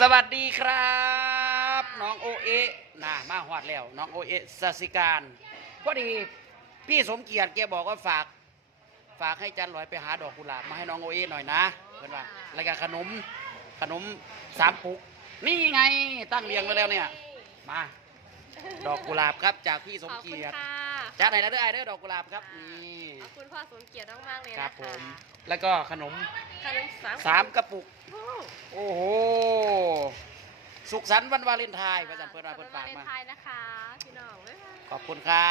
สวัสดีครับ น้องโอเอะน่ามาฮอดแล้ว น้องโอเอะสสิการพอดีพี่สมเกียรติแกบอกว่าฝาก ฝากให้จันลอยไปหาดอกกุหลาบมาให้น้องโอเอะหน่อยนะเพื่อนว่าแล้วก็ขนมขนมสามปุก นี่ไงตั้งเรียงไว้แล้วเนี่ย มา ดอกกุหลาบครับจากพี่สมขอบคุณเกียรติค่ะจัดไหนแล้วเด้อไอเด้อดอกกุหลาบครับนี่ขอบคุณพ่อสมเกียรติมากๆเลยคนะะรับผมแล้วก็ขนม ขนมสามสามกระปุก โอ้โอ้โห สุขสันต์วันวาเลนไทน์ประจันเพื่อนมาขอบเพื่คุอนณวาฝากเลนมาไทน์นะคะ พี่น้องบ๊ายบายขอบคุณค่ะ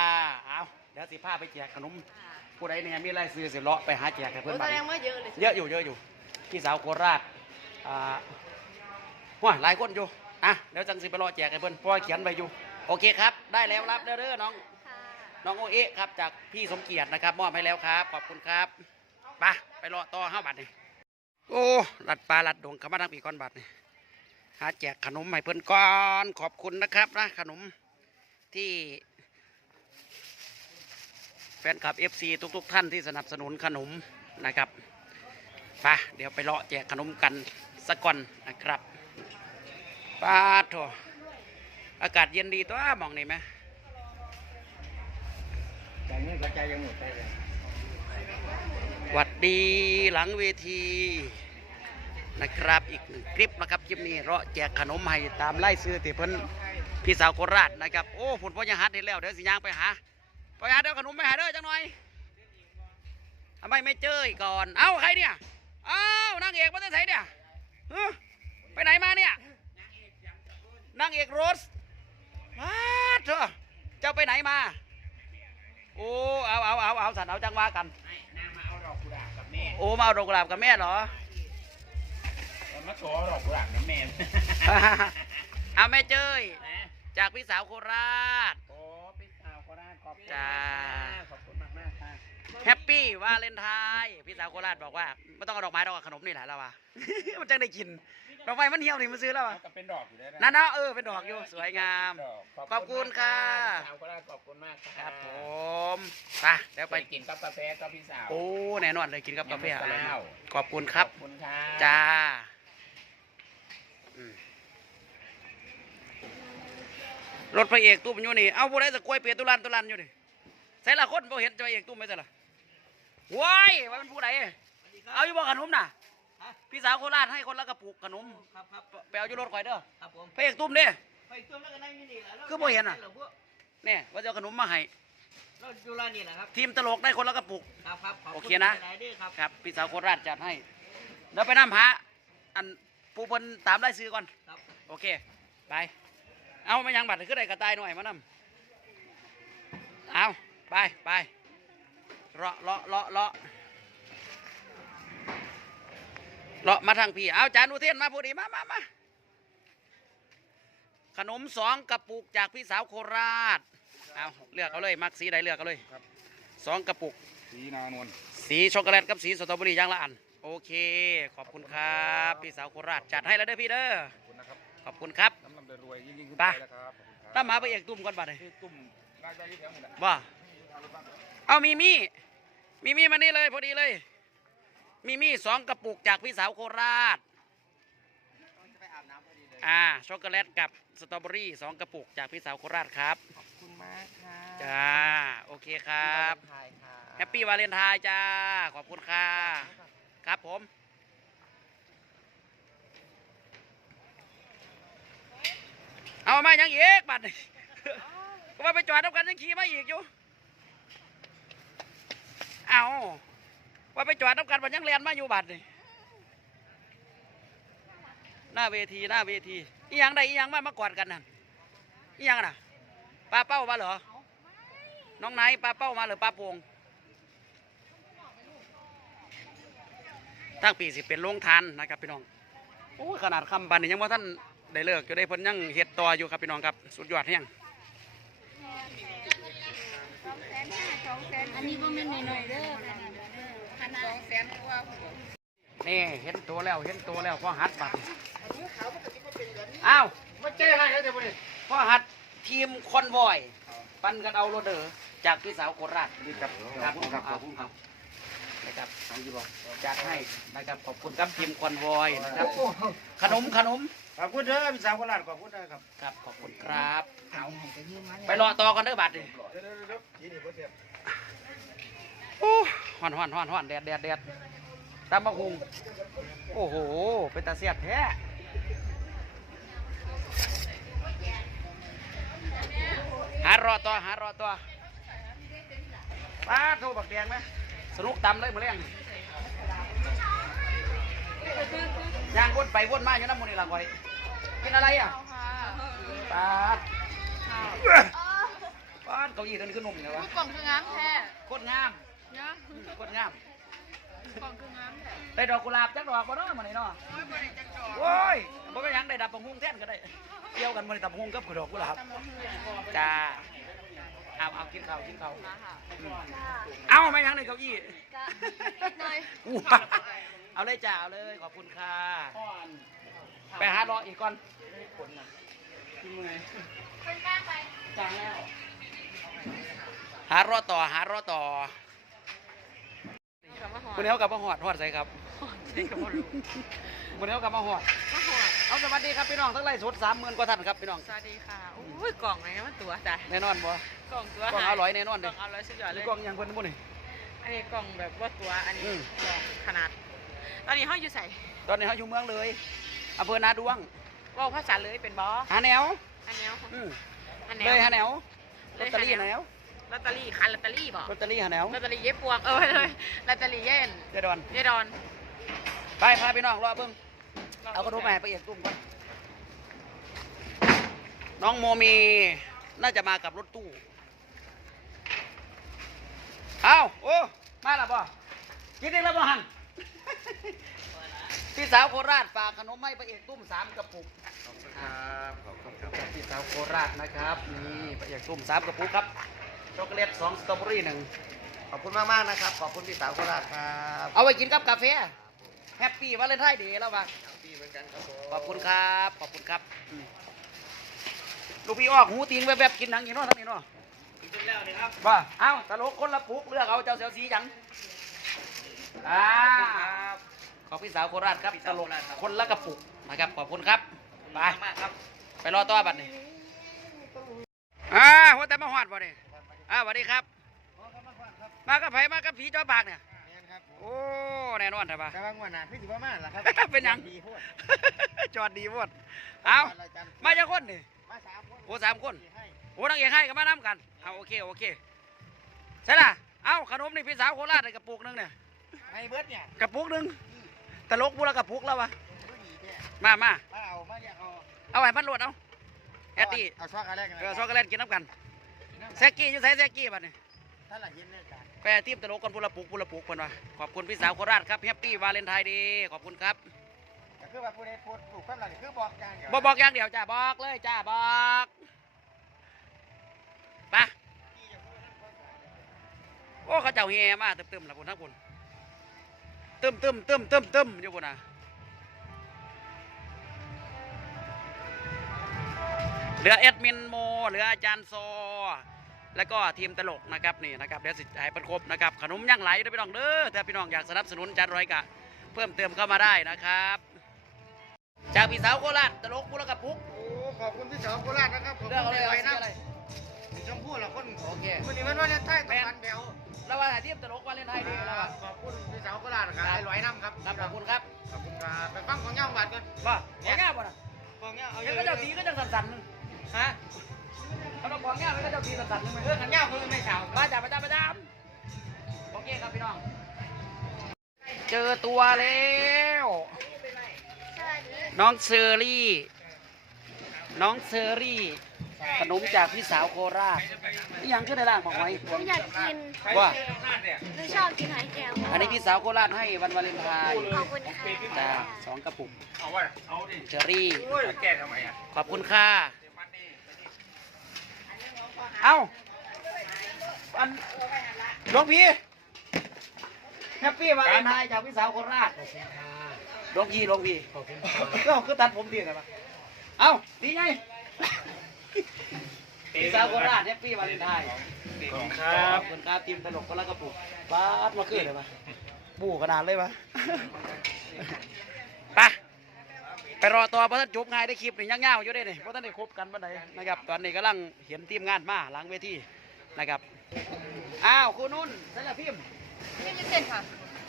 เอาเดี๋ยวสิพาไปแจกขนมค่ะผู้ใดเนี่ยมีรายซื้อสิเลาะไปหาแจกให้โอ้เพื่อนแสบ้างดงว่าเยอะเลยเยอะอยู่เยอะอยู่พี่สาวโคราชอ่าว้าหลายคนอยู่อะเดี๋ยวจังสิไปรอแจกให้เพื่อนเพราะว่าเขียนไปอยู่ โอเคครับ ได้แล้วรับเด้อเด้อน้อง ค่ะ น้องโอเอะครับจากพี่สมเกียรตินะครับ มอบให้แล้วครับ ขอบคุณครับไปไปรอต่อห้าบัตรนี่ โอ้ลัดปลาลัดดงขมาทางปีก้อนบัตรนี่หาแจกขนมให้เพื่อนก่อนขอบคุณนะครับนะขนมที่แฟนคลับ FC ทุก ๆ ท่านที่สนับสนุนขนมนะครับไปเดี๋ยวไปเลาะแจกขนมกันสักก่อนนะครับป้าโถอากาศเย็นดีตัวมองนี่ไหมใจเงินกระจายยังหมดได้เลย หวัดดีหลังเวทีนะครับอีกหนึ่งคลิปนะครับคลิปนี้เราะแจกขนมให้ตามไล่ซื้อที่เพิ่นพี่สาวโคราชนะครับโอ้ผลพ่อยังหัดเห็นแล้วเดี๋ยวสิยางไปหาไปหาเดี๋ยวขนมไปหาเด้อจังหน่อยทำไมไม่เจออีกก่อนเอ้าใครเนี่ยเอ้านางเอกมาจากไหนเนี่ยไปไหนมาเนี่ยนางเอกโรสว้าเถอเจ้าไปไหนมาโอ้เอาเอาเอาเอาสันเอาจังว่ากัน โอ้มาเอาดอกกุหลาบกับแม่เหรอเอามาโชว์เอาดอกกุหลาบกับแม่เอาแม่เจ้ยนะจากพี่สาวโคราชโอ้พี่สาวโคราชขอบคุณจ้าขอบคุณมากมากๆค่ะแฮปปี้วาเลนไทน์พี่สาวโคราชบอกว่าไม่ต้องเอาดอกไม้ดอกขนมนี่แหละแล้ววะมันจังได้กิน ดอกไม้มันเหี่ยวนี่มันซื้อแล้ววะเอาก็เป็นดอกอยู่ได้นั่นเนาะเออเป็นดอกอยู่สวยงามดอกขอบคุณค่ะพี่สาวโคราชขอบคุณมากค่ะครับผมไปเดี๋ยวไปไปกินกับกาแฟกับพี่สาวโอ้แน่นอนเลยกินกับกาแฟยามอะไรเช้าขอบคุณครับ ขอบคุณค่ะจ้าอืมรถพระเอกตุ้มอยู่นี่ เอาผู้ใดสะกล้วยเปียตุลันตุลันอยู่นี่ใส่ละคนบ่เห็นพระเอกตุ้มไม่ใช่ละว้ายว่ามันผู้ใดเอาอยู่บ่ขนมน่ะ พี่สาวโคราชให้คนละกระปุกขนมครับครับไปเอาอยู่รถข่อยเด้อครับผมพระเอกตุ้มเด้ไปตัวแล้วก็นั่งอยู่นี่แหละคือบ่เห็นอะราพวกเนี่ยว่าจะเอาขนมมาให้เราดูแลนี่แหละครับทีมตลกได้คนละกระปุกครับครับขบโอเคนะหลายๆเด้อครับครับพี่สาวโคราชจัดให้เดี๋ยวไปน้ำหาอันผู้เพิ่นตามไล่ซื้อก่อนครับโอเคไปเอามายังบัตรขึ้นได้กระต่ายหน่อยมานำเอาไปไปเลาะเลาะเลาะเลาะ เลาะมาทางพี่ เอาจานอุเทนมาพอดีมามามาขนมสองกระปุกจากพี่สาวโคราช เอาเลือกเอาเลย มักสีใดเลือกเอาเลยสองกระปุก สีนานวล สีช็อกโกแลตกับสีสตรอเบอรี่อย่างละอัน โอเค ขอบคุณครับ พี่สาวโคราชจัดให้แล้วเด้อพี่เด้อ ขอบคุณนะครับ ขอบคุณครับน้ำลำรวยยิ่งยิ่งขึ้นไปไปแล้วครับขอบคุณครับถ้ามาไปเอกตุ้มก่อนบัดนี้ที่ตุ่มได้ได้ที่แถวหมดแหละว่า เอามีมี่มีมี่มานี่เลยพอดีเลย มีมี่สองกระปุกจากพี่สาวโคราชไปอาบน้ำพอดีเลย อ่าช็อกโกแลตกับสตรอเบอรี่สองกระปุกจากพี่สาวโคราชครับ ขอบคุณมากค่ะจ้า โอเคครับถ่ายค่ะแฮปปี้วาเลนไทน์จ้า ขอบคุณค่ะ ครับผม เอามายังอีกบัดนี้ก็ว่าไปจอดน้ำกันยังขี่มาอีกอยู่ เอา ว่าไปจอดน้ำกันมันยังเรียนมาอยู่บัดนี่หน้าเวทีหน้าเวทีอีหยังได้อีหยังมามากอดกันนั่นอีหยังน่ะปลาเป้ามาเหรอน้องไหนปลาเป้ามาหรือปลาโป่งตั้งปีสิเป็นโรงทานนะครับพี่น้องโอ้ขนาดคำบันนี่ยังว่าท่านได้เลิกอยู่ได้พนยังเฮ็ดต่ออยู่ครับพี่น้องครับสุดยอดแฮงอันนี้ก็ไม่นหน่อยเด้อ ขนาดนี่เห็นตัวแล้วเห็นตัวแล้วพ่อหัดบัดอ้าวมาเจอให้แล้วเดี๋ยวนี้พ่อหัดทีมคอนวอย ปันกันเอาโรเดอร์จากพี่สาวโคราชดีครับครับครับเอาเอานะครับเอาอยู่บอกจัดให้นะครับขอบคุณครับทีมคอนวอยนะครับ ขนมขนมขอบคุณเด้อพี่สาวโคราชขอบคุณนะครับครับขอบคุณครับเอาให้กันยืมมาไปรอต่อกันเด้อบัดดิเดี๋ย ฮ้อนฮ้อนฮ้อนฮ้อนแดดแดดแดดตามบักหุงโอ้โห เป็นตาเสียบแท้หารอต่อหารอต่อป้าโทรบักแดงไหมสนุกตำเลยมาเลี้ยงย่างวนไปวนมาอยู่น้ำมูนี่ละก่อยกินอะไรอะเอาค่ะปาดปาดเก้าอี้ตัวนี้ขึ้นนุ่มเลยวะกล่องคืองามแท้โคตรงาม เนาะอืมโคตรงามกล่องคืองามแท้ได้ดอกกุหลาบจักดอกบ่เนาะมื้อนี้เนาะโอ้ยบ่เป็นหยังได้ดับบังฮุงแทนก็ได้เกี่ยวกันมื้อนี้ดับบังฮุงกับดอกกุหลาบจ้าเอาเอากินข้าวกินข้าวมาค่ะเอาไม่ยังในเก้าอี้ก็นิดหน่อยว้าเอาเลยจ้าเอาเลยขอบคุณค่ะไปหารออีกก่อนคนกล้าไปจ้างแล้วหารอต่อหารอต่อ กับมาหอดมื้อนี้เขากลับมาฮอดฮอดใส่ครับใช่กับมาลูกมื้อนี้เขากลับมาฮอดมาหอดเอาสวัสดีครับพี่น้องทั้งไล่สด30,000กว่าท่านครับพี่น้องสวัสดีค่ะอุ้ยกล่องไหนมันตัวจ้ะแน่นอนบ่กล่องตัวกล่องหาอร่อยแน่นอนกเด้ล่องอร่อยสุดยอดเลนี่ยกล่องยังเพิ่นบ่นี่อันนี้กล่องแบบว่าตัวอันนี้อืมกล่องขนาด ตอนนี้ห้อยอยู่ใส่ตอนนี้เขาอยู่เมืองเลยอำเภอนาดวงว่าภาษาเลยเป็นบอหาแนวอันแนวอืมอันแนวเลยหาแนวลเลอตยเตอรี่หาหาแนแนวว ลอตเตอรี่คันลอตเตอรี่บอกลอตเตอรี่หาแนวลอตเตอรี่เย็บพวงเออเลยลอตเตอรี่เย็นเดี๋ยวดอนเยดอนไปพาพี่น้องรอเบิ่งเอากระดูกมาให้ไปเอียดตุ้มก่อนน้องโมมีน่าจะมากับรถตู้เอาโอ้มาแล้วบ่กินได้แล้วบ่หันพี่สาวโคราชฝากขนมให้พระเอกตุ้มสามกระปุกครับขอบคุณครับพี่สาวโคราชนะครับนี่พระเอกตุ้มสามกระปุกครับ ช็อกโกแลตสองสตรอเบอรี่หนึ่งขอบคุณมากมากๆนะครับ ขอบคุณพี่สาวโคราชครับ เอาไว้กินกับกาแฟแฮปปี้วาเลนไทน์เดย์แล้วว่ะพี่เหมือนกันครับผมขอบคุณครับ ขอบคุณครับอืมลูกพี่ออกหูตีนแวบๆกินหนังอีกเนาะทั้งนี้เนาะกินจนแล้วนี่ครับว่าเอ้าตลกคนละปุกเลือกเอาเจ้าเสียวสีหยังอ่าขอบพี่สาวโคราชครับตลกคนละกระปุกนะครับขอบคุณครับไปมากครับไปรอต่อบัดนี้อ่าหัวแต่มาหอดบ่นี่ อ่าสวัสดีครับมากับไผมากับผีจอปากเนี่ยครับโอ้แน่นอนใช่ปะ กำลังวันน่ะพี่ถือว่ามาแล้วครับ เป็นหยัง ดีโพดจอดดีหมดเอามาจากคนนี่ มาสามคนโอ้สามคน ให้โอ้นักเอกให้กันมาน้ำกันเอาโอเคโอเคใช่ล่ะเอาขนมนี่พี่สาวโคราชได้กระปุกหนึงเนี่ยให้เบิร์ดเนี่ยกระปุกหนึงตลกบุละกระปุกแล้ววะผู้ดีเนี่ยมามามาเอามาเนี่ยเอาเอาไว้พันรวดเอาแอดดี้เอาช็อกโกแลตกันเออช็อกโกแลตกินน้ำกัน แซกกี้อยู่ใส่แซกกี้บัดนี้ถ้าหลังเย็นเนี่ยจ้ะแปรทีมตลกกันบุละปุกบุละปุกคนวะขอบคุณพี่สาวโคราชครับแฮปปี้วาเลนไทน์ดีขอบคุณครับก็คือว่าผู้ใดพูดถูกความหลังคือบอกกันบอกบอกอย่างเดียวจ้าบอกเลยจ้าบอกไปโอ้เขาเจ้าเฮมาตึมๆละคุณทั้งคุณตึมตึมตึมตึมตึมอยู่คุณนะเหลือแอดมินโมเหลืออาจารย์โซ แล้วก็ทีมตลกนะครับนี่นะครับเดี๋ยวสิจ่ายเป็นครบนะครับขนมย่างไหลเด้อพี่น้องเด้อถ้าพี่น้องอยากสนับสนุนอาจารย์ร้อยกะ เพิ่มเติมเข้ามาได้นะครับ จากพี่สาวโคราชตลกบุรกับปุกโอ้ขอบคุณพี่สาวโคราชนะครับขอบเรื่องคุอะไรณเอาไว้สีนะอะไรสีชมพูละคนโอเควันนี้วันวาเลนไทน์ตะวันแบวแล้วว่าทีมตลกวาเลนไทน์ดีแล้วว่าขอบคุณพี่สาวโคราชครับไอ้ร้อยน้ำครับครับขอบคุณครับขอบคุณครับไปฟังของเงาบัตรกันว่าของแง่บ่นะของเงาเอายังก็เจ้าตีก็จังสั่นๆนึงฮะ เขาต้องของแง่แล้วก็เจ้าตีสั่นๆนึงไหมเออของเงาคือไม่สาวมาจ้ามาจ้ามาจ้าโอเคครับพี่น้อง เจอตัวแล้ว น้องเซอรี่ น้องเซอรี่ ขนมจากพี่สาวโคราชนี่ยังขึ้นในร่างบอกไว้ผมอยากกินว่าหรือชอบกินหอยแก้วอันนี้พี่สาวโคราชให้วันวาเลนไทน์ขอบคุณค่ะ จ้าสองกระปุกเอาไว้เอาดิเชอรี่โอ้ยแก้ทำไมอะ ขอบคุณค่ะ เอ้า อัน หลวงพี่แฮปปี้วาเลนไทน์จากพี่สาวโคราชหลวงพี่หลวงพี่ก็คือตัดผมดีนะปะเอ้าดีไงพี่สาวโคราชแฮปปี้วาเลนไทน์ขอบคุณคขรัอบบคุณครับทีมตลกคนละกระปุกบาดมาขึ้นเลยปะบูขนาดเลยปะไปไปรอต่อเพราะท่านจบง่ายได้คลิปนี่ยังเงาวอยู่ได้นี่เพราะท่านได้คบกันบันไดนะครับตอนนี้กำลังเห็นทีมงานมาหลังเวทีนะครับ อ้าวคุณนุ่นนั่นแหละพิมพ์พี่จะเซ็นค่ะ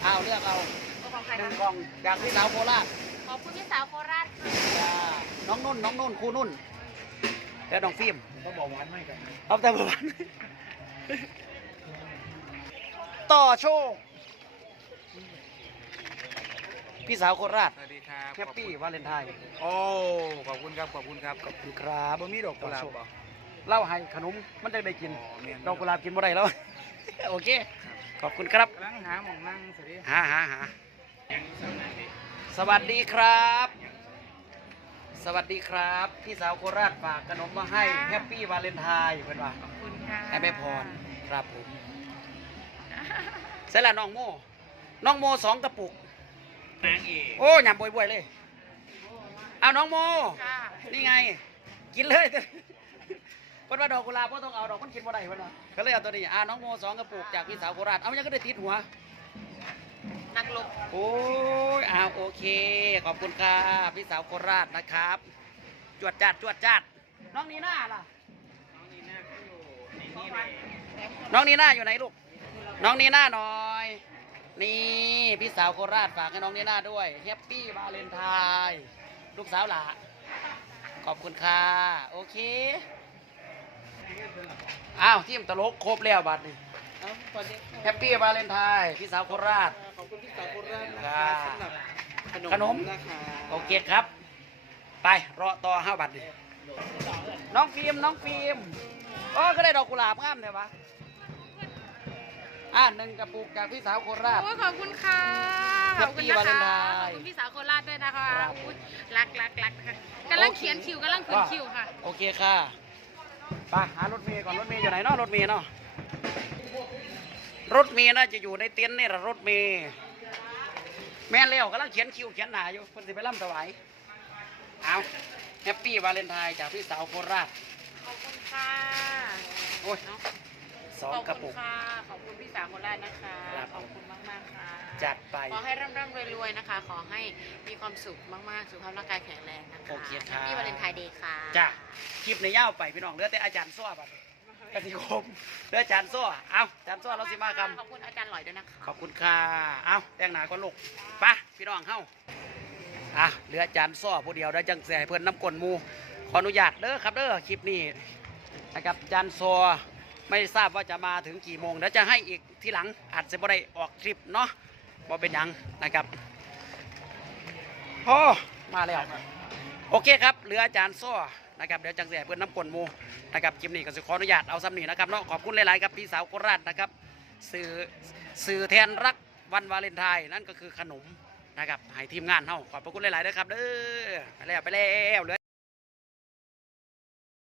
อ้าวเลือกเอาเอาของใครหนึ่คะงกล่องจากพี่สาวโคราชขอบคุณพี่สาวโคราชค่ะจ้าน้องนุ่นน้องนุ่นครูนุ่น แล้วน้องฟิล์มก็บอกวันไม่กันเอาแต่ประมาณต่อโชคพี่สาวโคราชสวัสดีครับแฮปปี้วาเลนไทน์โอ้ขอบคุณครับขอบคุณครับขอบคุณครับบ่มีดอกกุหลาบบ่เล่าให้ขนมมันจะได้กินอ๋อแม่น ดอกกุหลาบกินบ่ได้แล้ว โอเค ขอบคุณครับกำลังหาหมองนั่งสิดิหาหาหาสวัสดีครับ สวัสดีครับ พี่สาวโคราชฝากขนมมาให้แฮปปี้วาเลนไทน์เพื่อนว่าขอบคุณค่ะให้แม่พรครับผมเสร็จแล้วน้องโมน้องโมสองกระปุกนางเอกโอ้ยำบวยๆเลย เอาน้องโมค่ะนี่ไง กินเลย เพิ่นว่าดอกกุหลาบบ่ต้องเอาดอกมันกินบ่ได้เพิ่นว่าก็เลยเอาตัวนี้อ่าน้องโมสองกระปุกจากพี่สาวโคราชเอายังก็ได้ติดหัว นักลบโอ้ยอ้าวโอเค ขอบคุณค่ะพี่สาวโคราชนะครับ จวดจัดจวดจัด น้องนีน่าล่ะ น้องนีน่าอยู่ไหนลูก น้องนีน่าหน่อย นี่พี่สาวโคราชฝากให้น้องนีน่าด้วยแฮปปี้วาเลนไทน์ลูกสาวหล่ะขอบคุณค่ะ โอเค อ้าวทีมตลกครบแล้วบัดนี้แฮปปี้วาเลนไทน์พี่สาวโคราช ขอบคุณพี่สาวโคราชนะคครัรับบสำหรับขนมขนมนะคะโอเคครับ ไปรอต่อห้าบัตรดิน้องฟิล์มน้องฟิล์มโอ้ก็ได้ดอกกุหลาบงามเลยวะอ่าหนึ่งกระปุกจากพี่สาวโคราชโอ้ยขอบคุณค่ะ ขอบคุณ Happy นะคะ Valentine ขอบคุณพี่สาวโคราชด้วยนะคะครับอุ๊ยรักรักรักค่ะกำลังเขียนคิวกำลังขึ้นคิวค่ะ โอเคค่ะ ไปหารถเมย์ก่อนรถเมย์อยู่ไหนเนาะรถเมย์เนาะรถเมย์น่าจะอยู่ในเต็นท์นี่แหละรถเมย์แม่นแล้วกำลังเขียนคิวเขียนหนาอยู่คนสิไปร่ำถวายเอาแฮปปี้วาเลนไทน์จากพี่สาวโคราชขอบคุณค่ะโอ้ย สองกระปุกขอบคุณค่ะขอบคุณพี่สาวโคราชนะคะครับ ขอบคุณมากมากๆค่ะจัดไป ขอให้ร่ำร่ำรวยรวยๆนะคะ ขอให้มีความสุขมากๆสุขภาพร่างกายแข็งแรงนะคะโอเคครับ พี่วาเลนไทน์เดย์ค่ะจ้ะคลิปในย่าวไปพี่น้องเหลือแต่อาจารย์ซ้อบัดกสิคมเหลืออาจารย์ซ้อเอาอาจารย์ซ้อเราสิมาคขอบคุณอาจารย์หลอยด้วยนะคะำขอบคุณค่ะเอาแต่งหน้าก่อนลูกไปะพี่น้องเฮาอะเหลืออาจารย์ซ้อผู้เดียวได้จังแสให้เพื่อนน้ำกลนหมูขออนุญาตเด้อครับเด้อคลิปนี้นะครับอาจารย์ซ้อ ไม่ทราบว่าจะมาถึงกี่โมงเดี๋ยวจะให้อีกทีหลังอาจจะไม่ได้ออกคลิปเนาะว่เป็นหยังนะครับโอ้มาแล้วโอเคครับเหลืออาจารย์ซ้อนะครับเดี๋ยวจังเสียเพื่อนน้ำกลนหมูนะครับคลิปนี้ก็จะขออนุญาตเอาซ้ำนี่นะครับเนาะขอบคุณหลายๆครับพี่สาวโคราชนะครับสื่อสื่อแทนรักวันวาเลนไทน์นั่นก็คือขนมนะครับให้ทีมงานเฮาขอบพระคุณหลายๆด้วยครับเด้อไปแล้วไปแล้วเหลือ